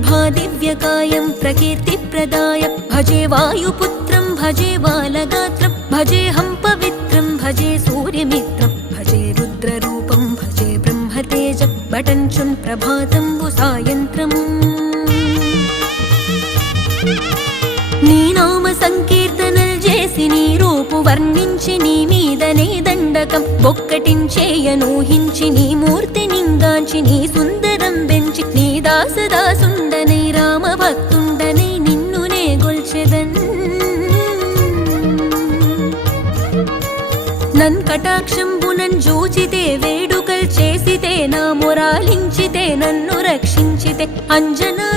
ప్రభాదివ్యకాయం ప్రకీర్తిప్రదాయ భజే వాయుపుత్రం భజే బాలగాత్రం భజేహం పవిత్రం భజే సూర్యమిత్రం భజే రుద్రరూపం భజే బ్రహ్మతేజం బటంచున్ ప్రభాతంబు సాయంత్రము నీ నామ సంకీర్తనల్ చేసి నీ రూపు వర్ణించి నీ మీదనే దండకం బొక్కటించేయనూహించి నీ మూర్తి నింగాంచి నీ సుందరం బెంచి నీ దాసదాసుండనై రామ భక్తుండనై నిన్నునే గొల్చెదన్ నన్ కటాక్షంబునన్ జూచితే వేడుకల్ చేసితే నా మొరాలించితే నన్ను రక్షించితే అంజనా